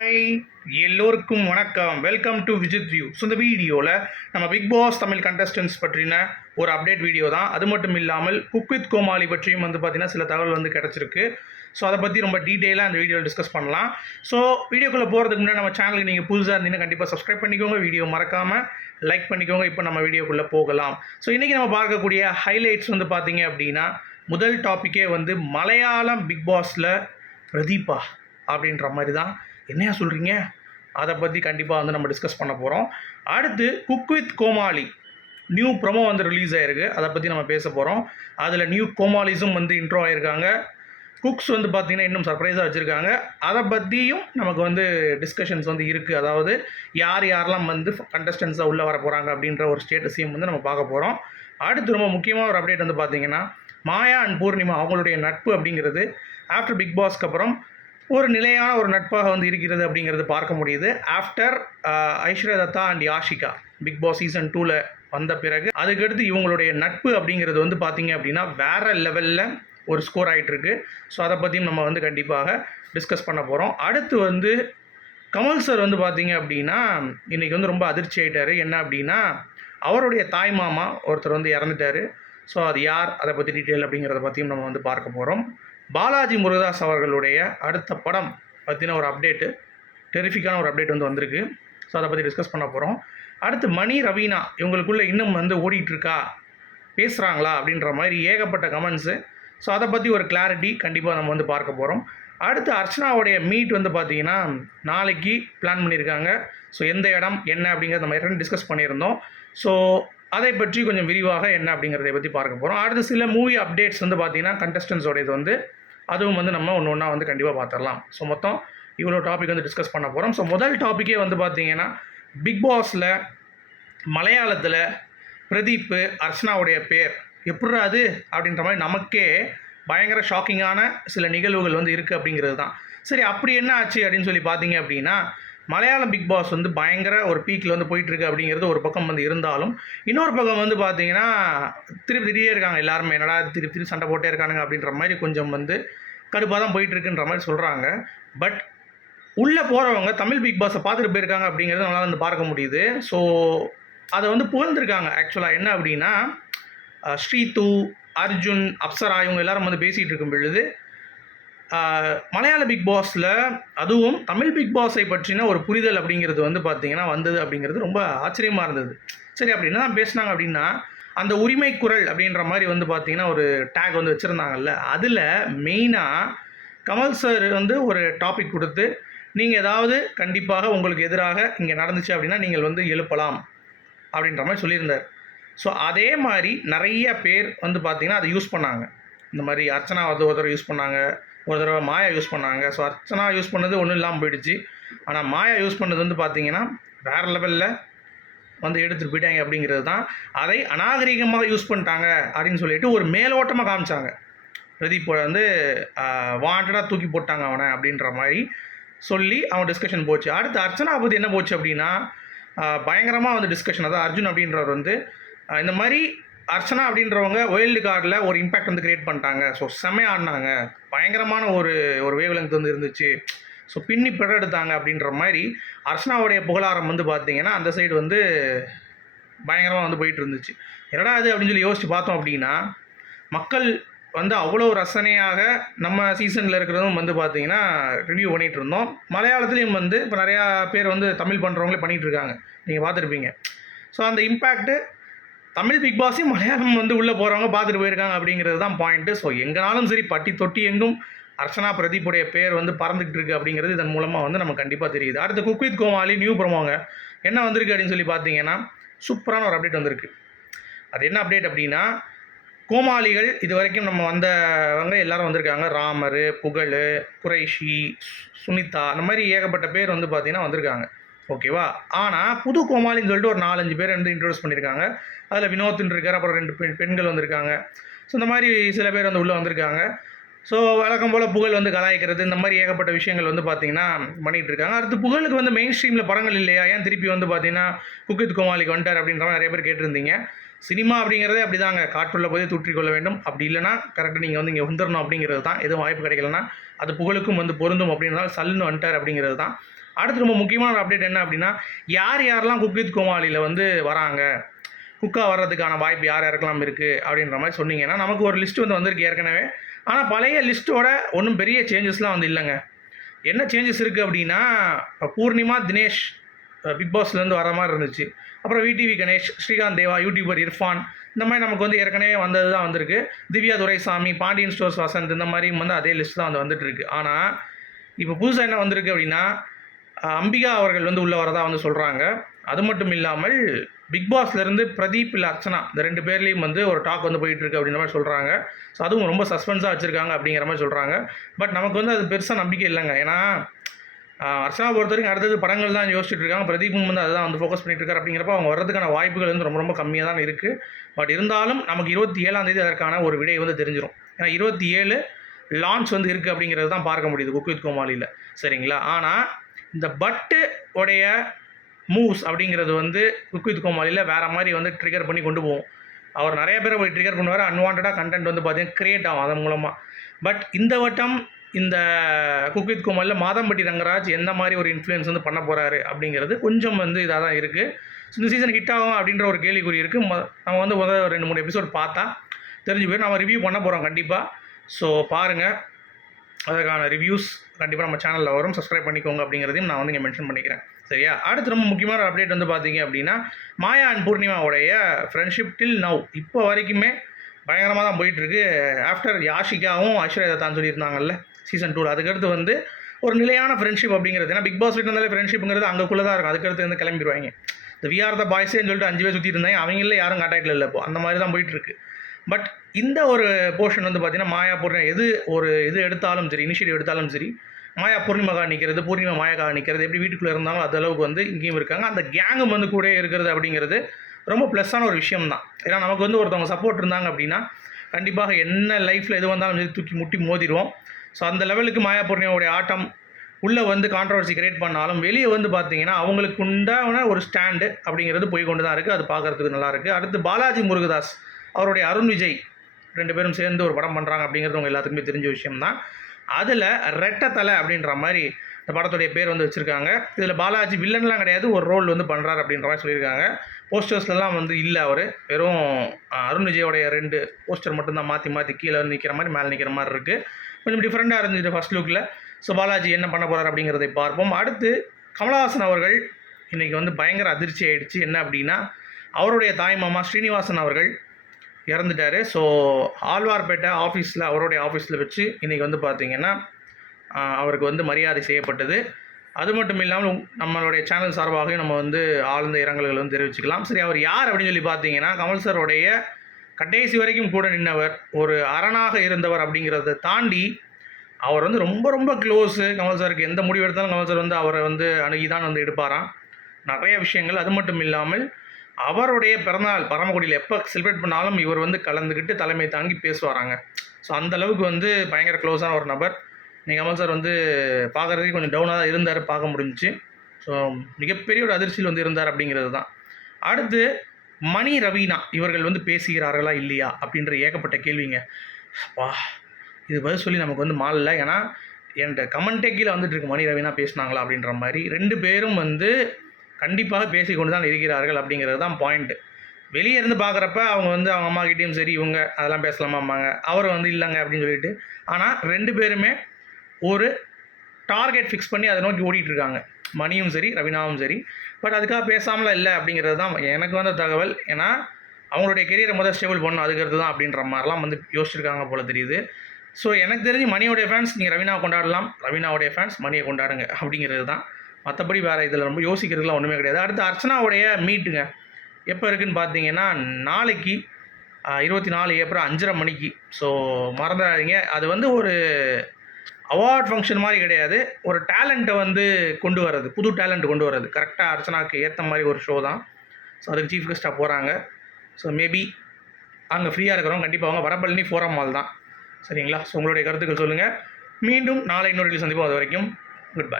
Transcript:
Hi எல்லோருக்கும் வணக்கம். Welcome to Vijith view so இந்த வீடியோவில் நம்ம பிக் பாஸ் தமிழ் கண்டஸ்டன்ஸ் பற்றின ஒரு அப்டேட் வீடியோ தான். அது மட்டும் இல்லாமல் குக் வித் கோமாளி பற்றியும் வந்து பார்த்திங்கன்னா சில தகவல் வந்து கிடச்சிருக்கு. ஸோ அதை பற்றி ரொம்ப டீட்டெயிலாக அந்த வீடியோவில் டிஸ்கஸ் பண்ணலாம். ஸோ வீடியோக்குள்ளே போகிறதுக்கு முன்னாடி நம்ம சேனலுக்கு நீங்கள் புதுசாக இருந்தீங்கன்னா கண்டிப்பாக சப்ஸ்கிரைப் பண்ணிக்கோங்க. வீடியோ மறக்காமல் லைக் பண்ணிக்கோங்க. இப்போ நம்ம வீடியோக்குள்ளே போகலாம். ஸோ இன்றைக்கி நம்ம பார்க்கக்கூடிய ஹைலைட்ஸ் வந்து பார்த்தீங்க அப்படின்னா முதல் டாப்பிக்கே வந்து மலையாளம் பிக் பாஸில் பிரதீபா அப்படின்ற மாதிரி தான். என்னையா சொல்கிறீங்க அதை பற்றி கண்டிப்பாக வந்து நம்ம டிஸ்கஸ் பண்ண போகிறோம் அடுத்து cook with Komali new promo வந்து ரிலீஸ் ஆகிருக்கு அதை பற்றி நம்ம பேச போகிறோம் அதில் நியூ கோமாலிஸும் வந்து இன்ட்ரோ ஆகியிருக்காங்க குக்ஸ் வந்து பார்த்திங்கன்னா இன்னும் சர்ப்ரைஸாக வச்சுருக்காங்க. அதை பற்றியும் நமக்கு வந்து டிஸ்கஷன்ஸ் வந்து இருக்குது அதாவது யார் யாரெல்லாம் வந்து கண்டஸ்டன்ஸாக உள்ளே வர போகிறாங்க அப்படின்ற ஒரு ஸ்டேட்டஸையும் வந்து நம்ம பார்க்க போகிறோம் அடுத்து ரொம்ப முக்கியமாக ஒரு அப்டேட் வந்து பார்த்திங்கன்னா மாயா அண்ட் பூர்ணிமா அவங்களுடைய நட்பு அப்படிங்கிறது ஆஃப்டர் பிக் பாஸ்க்கு அப்புறம் ஒரு நிலையான ஒரு நட்பாக வந்து இருக்கிறது அப்படிங்கிறது பார்க்க முடியுது. After Aishwarya Dutta and Yashika Bigg Boss season டூவில் வந்த பிறகு அதுக்கடுத்து இவங்களுடைய நட்பு அப்படிங்கிறது வந்து பார்த்தீங்க அப்படின்னா வேறு லெவலில் ஒரு ஸ்கோர் ஆகிட்டுருக்கு ஸோ அதை பற்றியும் நம்ம வந்து கண்டிப்பாக டிஸ்கஸ் பண்ண போகிறோம் அடுத்து வந்து கமல் சார் வந்து பார்த்தீங்க அப்படின்னா இன்றைக்கி வந்து ரொம்ப அதிர்ச்சி ஆகிட்டார் என்ன அப்படின்னா அவருடைய தாய் மாமா ஒருத்தர் வந்து இறந்துட்டாரு. ஸோ அது யார்? அதை பற்றி டீட்டெயில் அப்படிங்கிறத பற்றியும் நம்ம வந்து பார்க்க போகிறோம் பாலாஜி முருகதாஸ் அவர்களுடைய அடுத்த படம் பற்றின ஒரு அப்டேட்டு டெரிஃபிக்கான ஒரு அப்டேட் வந்து வந்திருக்கு. ஸோ அதை பற்றி டிஸ்கஸ் பண்ண போகிறோம் அடுத்து மணி ரவீனா இவங்களுக்குள்ளே இன்னும் வந்து ஓடிட்டுருக்கா பேசுகிறாங்களா அப்படின்ற மாதிரி ஏகப்பட்ட கமெண்ட்ஸு ஸோ அதை பற்றி ஒரு கிளாரிட்டி கண்டிப்பாக நம்ம வந்து பார்க்க போகிறோம் அடுத்து அர்ச்சனாவுடைய மீட் வந்து பார்த்தீங்கன்னா நாளைக்கு பிளான் பண்ணியிருக்காங்க. ஸோ எந்த இடம் என்ன அப்படிங்கிறத நம்ம ஏற்கனவே டிஸ்கஸ் பண்ணியிருந்தோம். ஸோ அதை பற்றி கொஞ்சம் விரிவாக என்ன அப்படிங்கிறத பற்றி பார்க்க போகிறோம் அடுத்து சில மூவி அப்டேட்ஸ் வந்து பார்த்தீங்கன்னா கண்டஸ்டன்ஸோடையது வந்து அதுவும் வந்து நம்ம ஒன்று ஒன்றா வந்து கண்டிப்பாக பார்த்துடலாம் ஸோ மொத்தம் இவ்வளோ டாபிக் வந்து டிஸ்கஸ் பண்ண போகிறோம் ஸோ முதல் டாப்பிக்கே வந்து பார்த்தீங்கன்னா பிக் பாஸில் மலையாளத்தில் பிரதீப் அர்ச்சனாவுடைய பேர். எப்படிரா அது? அப்படின்ற மாதிரி நமக்கே பயங்கர ஷாக்கிங்கான சில நிகழ்வுகள் வந்து இருக்குது அப்படிங்கிறது தான் சரி அப்படி என்ன ஆச்சு அப்படின்னு சொல்லி பார்த்தீங்க அப்படின்னா மலையாளம் பிக் பாஸ் வந்து பயங்கர ஒரு பீக்கில் வந்து போயிட்டுருக்கு அப்படிங்கிறது ஒரு பக்கம் வந்து இருந்தாலும் இன்னொரு பக்கம் வந்து பார்த்தீங்கன்னா திருப்பி திடீரே இருக்காங்க. எல்லாருமே என்னடா திருப்பி திருப்பி சண்டை போட்டே இருக்கானுங்க அப்படின்ற மாதிரி கொஞ்சம் வந்து கடுப்பாக தான் போயிட்டுருக்குன்ற மாதிரி சொல்கிறாங்க பட் உள்ளே போகிறவங்க தமிழ் பிக் பாஸை பார்த்துட்டு போயிருக்காங்க அப்படிங்கிறத நம்மளால் வந்து பார்க்க முடியுது. ஸோ அதை வந்து புகழ்ந்துருக்காங்க. ஆக்சுவலாக என்ன அப்படின்னா ஸ்ரீது அர்ஜுன் அப்சரா இவங்க எல்லாரும் வந்து பேசிகிட்டு இருக்கும் பொழுது மலையாள பிக் பாஸில் அதுவும் தமிழ் பிக் பாஸை பற்றின ஒரு புரிதல் அப்படிங்கிறது வந்து பார்த்தீங்கன்னா வந்தது அப்படிங்கிறது ரொம்ப ஆச்சரியமாக இருந்தது. சரி அப்படி என்ன தான் பேசுனாங்க அப்படின்னா அந்த உரிமை குரல் அப்படின்ற மாதிரி வந்து பார்த்தீங்கன்னா ஒரு டேக் வந்து வச்சுருந்தாங்கல்ல அதில் மெயினாக கமல் சார் வந்து ஒரு டாபிக் கொடுத்து நீங்கள் ஏதாவது கண்டிப்பாக உங்களுக்கு எதிராக இங்கே நடந்துச்சு அப்படின்னா நீங்கள் வந்து எழுப்பலாம் அப்படின்ற மாதிரி சொல்லியிருந்தார். ஸோ அதே மாதிரி நிறைய பேர் வந்து பார்த்திங்கன்னா அதை யூஸ் பண்ணாங்க. இந்த மாதிரி அர்ச்சனா வந்து ஒருத்தர் யூஸ் பண்ணாங்க. ஒரு தடவை மாயா யூஸ் பண்ணாங்க. ஸோ அர்ச்சனா யூஸ் பண்ணது ஒன்றும் இல்லாமல் போயிடுச்சு. ஆனால் மாயா யூஸ் பண்ணது வந்து பார்த்திங்கன்னா வேறு லெவலில் வந்து எடுத்துகிட்டு போயிட்டாங்க அப்படிங்கிறது தான். அதை அநாகரிகமாக யூஸ் பண்ணிட்டாங்க அப்படின்னு சொல்லிட்டு ஒரு மேலோட்டமாக காமிச்சாங்க. பிரதீப் வந்து வாண்டடாக தூக்கி போட்டாங்க அவனை அப்படின்ற மாதிரி சொல்லி அவன் டிஸ்கஷன் போச்சு. அடுத்து அர்ச்சனா பற்றி என்ன போச்சு அப்படின்னா பயங்கரமாக வந்து டிஸ்கஷன் அதாவது அர்ஜுன் அப்படின்றவர் வந்து இந்த மாதிரி அர்ச்சனா அப்படின்றவங்க ஒயில்டு கார்டில் ஒரு இம்பேக்ட் வந்து கிரியேட் பண்ணிட்டாங்க. ஸோ செம்மையாக ஆடினாங்க. பயங்கரமான ஒரு ஒரு வேவ் லெங்க் வந்து இருந்துச்சு. ஸோ பின்னி பிறடுத்தாங்க அப்படின்ற மாதிரி அர்ச்சனாவுடைய புகழாரம் வந்து பார்த்தீங்கன்னா அந்த சைடு வந்து பயங்கரமாக வந்து போயிட்டு இருந்துச்சு. என்னடா அது அப்படின்னு சொல்லி யோசித்து பார்த்தோம் அப்படின்னா மக்கள் வந்து அவ்வளோ ரசனையாக நம்ம சீசனில் இருக்கிறதும் வந்து பார்த்தீங்கன்னா ரிவ்யூ பண்ணிகிட்டு இருந்தோம். மலையாளத்துலேயும் வந்து இப்போ நிறையா பேர் வந்து தமிழ் பண்ணுறவங்களே பண்ணிகிட்டு இருக்காங்க. நீங்கள் பார்த்துருப்பீங்க. ஸோ அந்த இம்பேக்ட்டு தமிழ் பிக் பாஸையும் மலையாளம் வந்து உள்ளே போகிறவங்க பார்த்துட்டு போயிருக்காங்க அப்படிங்கிறது தான் பாயிண்ட்டு ஸோ எங்கனாலும் சரி பட்டி தொட்டி எங்கும் அர்ச்சனா பிரதீப்புடைய பேர் வந்து பறந்துகிட்டு இருக்கு அப்படிங்கிறது இதன் மூலமாக வந்து நமக்கு கண்டிப்பாக தெரியுது. அடுத்து குக் வித் கோமாளி நியூ ப்ரோமோங்க என்ன வந்திருக்கு அப்படின்னு சொல்லி பார்த்தீங்கன்னா சூப்பரான ஒரு அப்டேட் வந்திருக்கு. அது என்ன அப்டேட் அப்படின்னா கோமாளிகள் இது வரைக்கும் நம்ம வந்தவங்க எல்லாரும் வந்திருக்காங்க. ராமர் புகழ் குறைஷி சு- சுனிதா அந்த மாதிரி ஏகப்பட்ட பேர் வந்து பார்த்தீங்கன்னா வந்திருக்காங்க. ஓகேவா ஆனால் புது கோமாளின்னு சொல்லிட்டு ஒரு நாலஞ்சு பேர் வந்து இன்ட்ரோடியூஸ் பண்ணியிருக்காங்க அதில் வினோத்னு இருக்கார் அப்புறம் ரெண்டு பெண் பெண்கள் வந்திருக்காங்க. ஸோ இந்த மாதிரி சில பேர் வந்து உள்ளே வந்திருக்காங்க. ஸோ வழக்கம் போல் புகழ் வந்து கலாய்க்கிறது இந்த மாதிரி ஏகப்பட்ட விஷயங்கள் வந்து பார்த்தீங்கன்னா பண்ணிகிட்டு இருக்காங்க. அடுத்து புகழுக்கு வந்து மெயின் ஸ்ட்ரீமில் படங்கள் இல்லையா? ஏன் திருப்பி வந்து பார்த்தீங்கன்னா குக்கித் கோமாளிக்கு வந்துட்டார் அப்படின்ற மாதிரி நிறைய பேர் கேட்டிருந்தீங்க. சினிமா அப்படிங்கிறதே அப்படி தாங்க காற்றுள்ள போதே தூற்றிக்கொள்ள வேண்டும். அப்படி இல்லைனா கரெக்டாக நீங்கள் வந்து இங்கே வந்துடணும் அப்படிங்கிறது தான் எதுவும் வாய்ப்பு கிடைக்கலனா அது புகழுக்கும் வந்து பொருந்தும் அப்படின்றதால சல்லுன்னு வந்துட்டார் அப்படிங்கிறது தான் அடுத்து ரொம்ப முக்கியமான ஒரு அப்டேட் என்ன அப்படின்னா யார் யாரெல்லாம் குக்வித் கோமாளியில் வந்து வராங்க குக்காக வர்றதுக்கான வாய்ப்பு யார் யாருக்கெல்லாம் இருக்குது அப்படின்ற மாதிரி சொன்னீங்கன்னா நமக்கு ஒரு லிஸ்ட் வந்து வந்திருக்கு ஏற்கனவே. ஆனால் பழைய லிஸ்ட்டோட ஒன்றும் பெரிய சேஞ்சஸ்லாம் வந்து இல்லைங்க. என்ன சேஞ்சஸ் இருக்குது அப்படின்னா பூர்ணிமா தினேஷ் பிக் பாஸ்லேருந்து வர மாதிரி இருந்துச்சு. அப்புறம் விடிவி கணேஷ் ஸ்ரீகாந்த் தேவா யூடியூபர் இர்ஃபான் இந்த மாதிரி நமக்கு வந்து ஏற்கனவே வந்தது தான் வந்திருக்கு. திவ்யா துரைசாமி பாண்டியன் ஸ்டோர்ஸ் வசந்த் இந்த மாதிரி வந்து அதே லிஸ்ட் தான் வந்து வந்துட்டுருக்கு ஆனால் இப்போ புதுசாக என்ன வந்திருக்கு அப்படின்னா அம்பிகா அவர்கள் வந்து உள்ளே வரதா வந்து சொல்கிறாங்க அது மட்டும் இல்லாமல் பிக் பாஸ்லேருந்து பிரதீப் இல்லை அர்ச்சனா இந்த ரெண்டு பேர்லேயும் வந்து ஒரு டாக் வந்து போயிட்டுருக்கு அப்படின்ற மாதிரி சொல்கிறாங்க ஸோ அதுவும் ரொம்ப சஸ்பென்ஸாக வச்சுருக்காங்க அப்படிங்கிற மாதிரி சொல்கிறாங்க பட் நமக்கு வந்து அது பெருசாக நம்பிக்கை இல்லைங்க. ஏன்னா அர்ச்சனா பொறுத்த வரைக்கும் அடுத்தது படங்கள் தான் யோசிச்சுட்டு இருக்காங்க. பிரதீப்பும் வந்து அதுதான் வந்து ஃபோக்கஸ் பண்ணிட்டு இருக்காரு அப்படிங்கிறப்ப அவங்க வர்றதுக்கான வாய்ப்புகள் வந்து ரொம்ப ரொம்ப கம்மியாக தான் இருக்குது பட் இருந்தாலும் நமக்கு இருபத்தி ஏழாம் தேதி அதற்கான ஒரு விடை வந்து தெரிஞ்சிடும் ஏன்னா இருபத்தி ஏழு லான்ச் வந்து இருக்குது அப்படிங்கிறது தான் பார்க்க முடியுது குக் வித் கோமாளியில். சரிங்களா? ஆனால் இந்த பட்டு உடைய மூவ்ஸ் அப்படிங்கிறது வந்து குக் வித் கோமாளியில் வேறு மாதிரி வந்து ட்ரிகர் பண்ணி கொண்டு போவோம் அவர் நிறைய பேர் போய் ட்ரிகர் பண்ணுவார். அன்வான்டாக கண்டென்ட் வந்து பார்த்தீங்கன்னா கிரியேட் ஆகும் அதன் மூலமாக பட் இந்த வட்டம் இந்த குக் வித் கோமாளில் மாதம்பட்டி ரங்கராஜ் எந்த மாதிரி ஒரு இன்ஃப்ளூயன்ஸ் வந்து பண்ண போகிறாரு அப்படிங்கிறது கொஞ்சம் வந்து இதாக தான் இருக்குது இந்த சீசன் ஹிட் ஆகும் அப்படின்ற ஒரு கேள்விக்குறி இருக்குது நம்ம வந்து முதல் ரெண்டு மூணு எபிசோட் பார்த்தா தெரிஞ்சு போய் நம்ம ரிவ்யூ பண்ண போகிறோம் கண்டிப்பாக ஸோ பாருங்கள் அதற்கான ரிவ்யூஸ் கண்டிப்பாக நம்ம சேனலில் வரும். சப்ஸ்கிரைப் பண்ணிக்கோங்க அப்படிங்கிறதையும் நான் வந்து இங்கே மென்ஷன் பண்ணிக்கிறேன். சரியா? அடுத்து ரொம்ப முக்கியமான அப்டேட் வந்து பார்த்தீங்க அப்படின்னா மாயா அண்ட் பூர்ணிமாவுடைய ஃப்ரெண்ட்ஷிப் டில் நவ் இப்போ வரைக்குமே பயங்கரமாக தான் போயிட்டுருக்கு. ஆஃப்டர் யாஷிகாவும் ஐஸ்வர்யா தான் சொல்லியிருந்தாங்கல்ல சீசன் டூவில் அதுக்கடுத்து வந்து ஒரு நிலையான ஃப்ரெண்ட்ஷிப் அப்படிங்கிறது. ஏன்னா பிக் பாஸ் வீட்டு இருந்தாலே ஃப்ரெண்ட்ஷிப்புங்கிறது அங்கேக்குள்ளே தான் இருக்கும். அதுக்கடுத்து வந்து கிளம்பிடுவாங்க. இந்த விஆர் த பாய்ஸேன்னு சொல்லிட்டு அஞ்சு பேர் சுற்றிட்டு இருந்தாங்க. அவங்கள யாரும் கான்டாக்டில் இல்லை இப்போ. அந்த மாதிரி தான் போயிட்டுருக்கு. பட் இந்த ஒரு போர்ஷன் வந்து பார்த்தீங்கன்னா மாயா பூர்ணிமா எது ஒரு இது எடுத்தாலும் சரி இனிஷியேட்டிவ் எடுத்தாலும் சரி மாயா பூர்ணிமாக்கா நிற்கிறது பூர்ணிமா மாயாக்கா நிற்கிறது எப்படி வீட்டுக்குள்ளே இருந்தாலும் அந்த அளவுக்கு வந்து இங்கேயும் இருக்காங்க. அந்த கேங்கும் வந்து கூட இருக்கிறது அப்படிங்கிறது ரொம்ப ப்ளஸ்ஸான ஒரு விஷயம் தான் ஏன்னா நமக்கு வந்து ஒருத்தவங்க சப்போர்ட் இருந்தாங்க அப்படின்னா கண்டிப்பாக என்ன லைஃப்பில் எது வந்தாலும் சரி தூக்கி முட்டி மோதிடுவோம். ஸோ அந்த லெவலுக்கு மாயா பூர்ணிமாவுடைய ஆட்டம் உள்ளே வந்து கான்ட்ரவர்சி கிரியேட் பண்ணாலும் வெளியே வந்து பார்த்தீங்கன்னா அவங்களுக்கு உண்டான ஒரு ஸ்டாண்டு அப்படிங்கிறது போய் கொண்டு தான் இருக்குது அது பார்க்குறதுக்கு நல்லாயிருக்கு அடுத்து பாலாஜி முருகதாஸ் அவருடைய அருண் விஜய் ரெண்டு பேரும் சேர்ந்து ஒரு படம் பண்ணுறாங்க அப்படிங்கிறது உங்கள் எல்லாத்துக்குமே தெரிஞ்ச விஷயம் தான் அதில் ரெட்டத்தலை அப்படின்ற மாதிரி இந்த படத்துடைய பேர் வந்து வச்சுருக்காங்க. இதில் பாலாஜி வில்லன்லாம் கிடையாது ஒரு ரோல் வந்து பண்ணுறாரு அப்படின்ற மாதிரி சொல்லியிருக்காங்க. போஸ்டர்ஸ்லாம் வந்து இல்லை அவர். வெறும் அருண் விஜயோடைய ரெண்டு போஸ்டர் மட்டும்தான் மாற்றி மாற்றி கீழே வந்து நிற்கிற மாதிரி மேலே நிற்கிற மாதிரி இருக்குது கொஞ்சம் டிஃப்ரெண்ட்டாக இருந்துச்சு ஃபர்ஸ்ட் லுக்கில் ஸோ பாலாஜி என்ன பண்ண போகிறார் அப்படிங்கிறதை பார்ப்போம். அடுத்து கமலஹாசன் அவர்கள் இன்றைக்கி வந்து பயங்கர அதிர்ச்சி ஆகிடுச்சு என்ன அப்படின்னா அவருடைய தாய் மாமா ஸ்ரீனிவாசன் அவர்கள் இறந்துட்டார். ஸோ ஆழ்வார்பேட்டை ஆஃபீஸில் அவருடைய ஆஃபீஸில் வச்சு இன்றைக்கி வந்து பார்த்திங்கன்னா அவருக்கு வந்து மரியாதை செய்யப்பட்டது. அது மட்டும் இல்லாமல் நம்மளுடைய சேனல் சார்பாக நம்ம வந்து ஆழ்ந்த இரங்கல்கள் வந்து தெரிவிச்சுக்கலாம். சரி அவர் யார் அப்படின்னு சொல்லி பார்த்தீங்கன்னா கமல் சருடைய கடைசி வரைக்கும் கூட நின்றவர் ஒரு அரணாக இருந்தவர் அப்படிங்கிறத தாண்டி அவர் வந்து ரொம்ப ரொம்ப க்ளோஸு கமல் சாருக்கு எந்த முடிவு எடுத்தாலும் கமல் சார் வந்து அவரை வந்து அணுகி தான் வந்து எடுப்பாராம். நிறைய விஷயங்கள். அது மட்டும் இல்லாமல் அவருடைய பிறந்தநாள் பரமக்குடியில் எப்போ செலிப்ரேட் பண்ணாலும் இவர் வந்து கலந்துக்கிட்டு தலைமை தாங்கி பேசுவாராங்க. ஸோ அந்த அளவுக்கு வந்து பயங்கர க்ளோஸான ஒரு நபர். நீங்கள் கமல் சார் வந்து பார்க்குறதுக்கு கொஞ்சம் டவுனாக தான் இருந்தார் பார்க்க முடிஞ்சுச்சு. ஸோ மிகப்பெரிய ஒரு அதிர்ச்சியில் வந்து இருந்தார் அப்படிங்கிறது தான். அடுத்து மணி ரவீனா இவர்கள் வந்து பேசுகிறார்களா இல்லையா அப்படின்ற ஏகப்பட்ட கேள்விங்க. வா இது பதில் சொல்லி நமக்கு வந்து மாறல ஏன்னா என்கிட்ட கமெண்ட்டே கீழே வந்துட்டு இருக்கு மணி ரவீனா பேசினாங்களா அப்படின்ற மாதிரி. ரெண்டு பேரும் வந்து கண்டிப்பாக பேசிக்கொண்டு தான் இருக்கிறார்கள் அப்படிங்கிறது தான் பாயிண்ட்டு வெளியே இருந்து பார்க்குறப்ப அவங்க வந்து அவங்க அம்மா கிட்டேயும் சரி இவங்க அதெல்லாம் பேசலாமாம்பாங்க. அவர் வந்து இல்லைங்க அப்படின்னு சொல்லிட்டு ஆனால் ரெண்டு பேருமே ஒரு டார்கெட் ஃபிக்ஸ் பண்ணி அதை நோக்கி ஓடிட்டுருக்காங்க மணியும் சரி ரவினாவும் சரி. பட் அதுக்காக பேசாமலாம் இல்லை அப்படிங்கிறது தான் எனக்கு வந்த தகவல். ஏன்னா அவங்களுடைய கெரியரை முதல் ஸ்டேபிள் பண்ணணும் அதுக்கிறது தான் அப்படின்ற மாதிரிலாம் வந்து யோசிச்சிருக்காங்க போல தெரியுது. ஸோ எனக்கு தெரிஞ்சு மணியோடைய ஃபேன்ஸ் நீங்கள் ரவினா கொண்டாடலாம். ரவினாவுடைய ஃபேன்ஸ் மணியை கொண்டாடுங்க அப்படிங்கிறது தான் மற்றபடி வேறு இதில் ரொம்ப யோசிக்கிறதுலாம் ஒன்றுமே கிடையாது. அடுத்து அர்ச்சனாவுடைய மீட்டுங்க. எப்போ இருக்குதுன்னு பார்த்தீங்கன்னா நாளைக்கு இருபத்தி நாலு ஏப்ரல் அஞ்சரை மணிக்கு. ஸோ மறந்துடாதீங்க. அது வந்து ஒரு அவார்ட் ஃபங்க்ஷன் மாதிரி கிடையாது. ஒரு டேலண்ட்டை வந்து கொண்டு வர்றது. புது டேலண்ட் கொண்டு வர்றது. கரெக்டாக அர்ச்சனாவுக்கு ஏற்ற மாதிரி ஒரு ஷோ தான். ஸோ அதுக்கு சீஃப் கெஸ்ட்டாக போகிறாங்க ஸோ மேபி அங்கே ஃப்ரீயாக இருக்கிறவங்க கண்டிப்பாக அவங்க வடபழனி ஃபோரம் மால் தான். சரிங்களா? ஸோ உங்களுடைய கருத்துக்கள் சொல்லுங்கள் மீண்டும் நாளை இன்னொரு சந்திப்போம். அது வரைக்கும் குட் பை